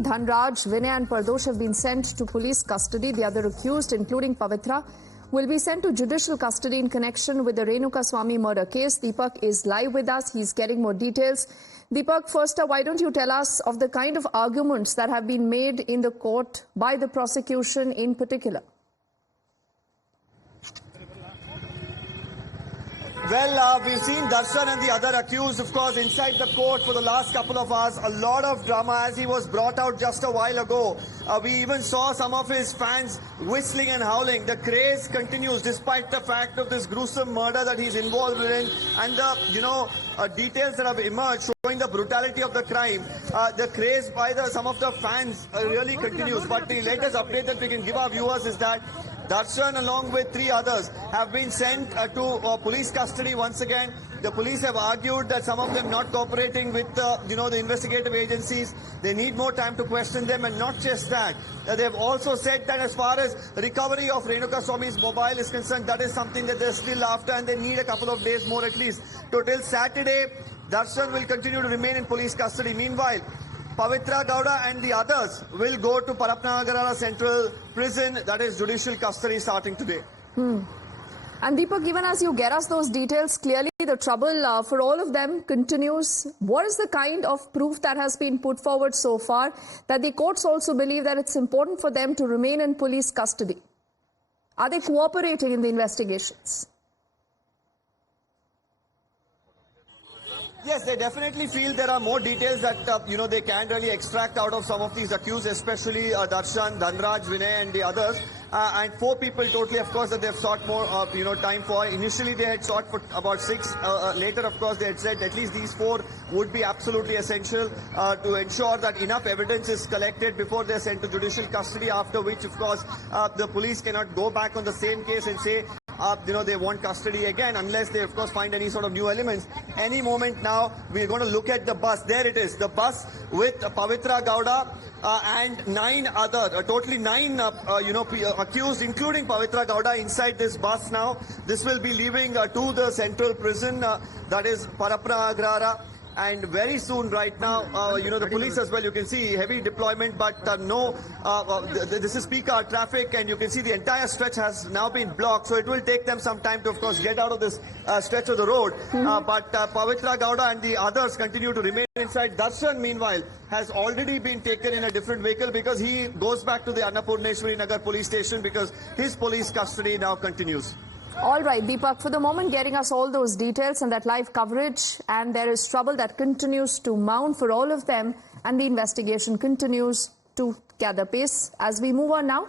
Dhanraj, Vinay and Pardosh have been sent to police custody. The other accused, including Pavitra, will be sent to judicial custody in connection with the Renuka Swamy murder case. Deepak is live with us. He's getting more details. Deepak, first up, why don't you tell us of the kind of arguments that have been made in the court by the prosecution in particular? Well, we've seen Darshan and the other accused, of course, inside the court for the last couple of hours. A lot of drama as he was brought out just a while ago. We even saw some of his fans whistling and howling. The craze continues despite the fact of this gruesome murder that he's involved in and the, details that have emerged showing the brutality of the crime. The craze by some of the fans really continues. But the latest update that we can give our viewers is that Darshan, along with 3 others, have been sent to police custody once again. The police have argued that some of them not cooperating with, the investigative agencies. They need more time to question them, and not just that. They have also said that as far as recovery of Renuka Swamy's mobile is concerned, that is something that they're still after, and they need a couple of days more at least. So till Saturday, Darshan will continue to remain in police custody. Meanwhile, Pavitra Gowda and the others will go to Parappana Agarwala Central Prison, that is judicial custody starting today. And Deepak, even as you get us those details, clearly the trouble for all of them continues. What is the kind of proof that has been put forward so far that the courts also believe that it's important for them to remain in police custody? Are they cooperating in the investigations? Yes, they definitely feel there are more details that, they can really extract out of some of these accused, especially Darshan, Dhanraj, Vinay and the others. And 4 people totally, of course, that they've sought more, time for. Initially, they had sought for about 6. Later, of course, they had said at least these 4 would be absolutely essential to ensure that enough evidence is collected before they're sent to judicial custody, after which, of course, the police cannot go back on the same case and say, they want custody again unless they, of course, find any sort of new elements. Any moment now, we're going to look at the bus. There it is, the bus with Pavitra Gowda and 9 other, totally 9, accused, including Pavitra Gowda, inside this bus now. This will be leaving to the central prison, that is Parappana Agarwala. And very soon, right now, the police as well, you can see heavy deployment, but this is peak hour traffic, and you can see the entire stretch has now been blocked. So it will take them some time to, of course, get out of this stretch of the road. But Pavitra Gowda and the others continue to remain inside. Darshan, meanwhile, has already been taken in a different vehicle because he goes back to the Annapurneshwari Nagar police station because his police custody now continues. All right, Deepak, for the moment getting us all those details and that live coverage, and there is trouble that continues to mount for all of them, and the investigation continues to gather pace as we move on now.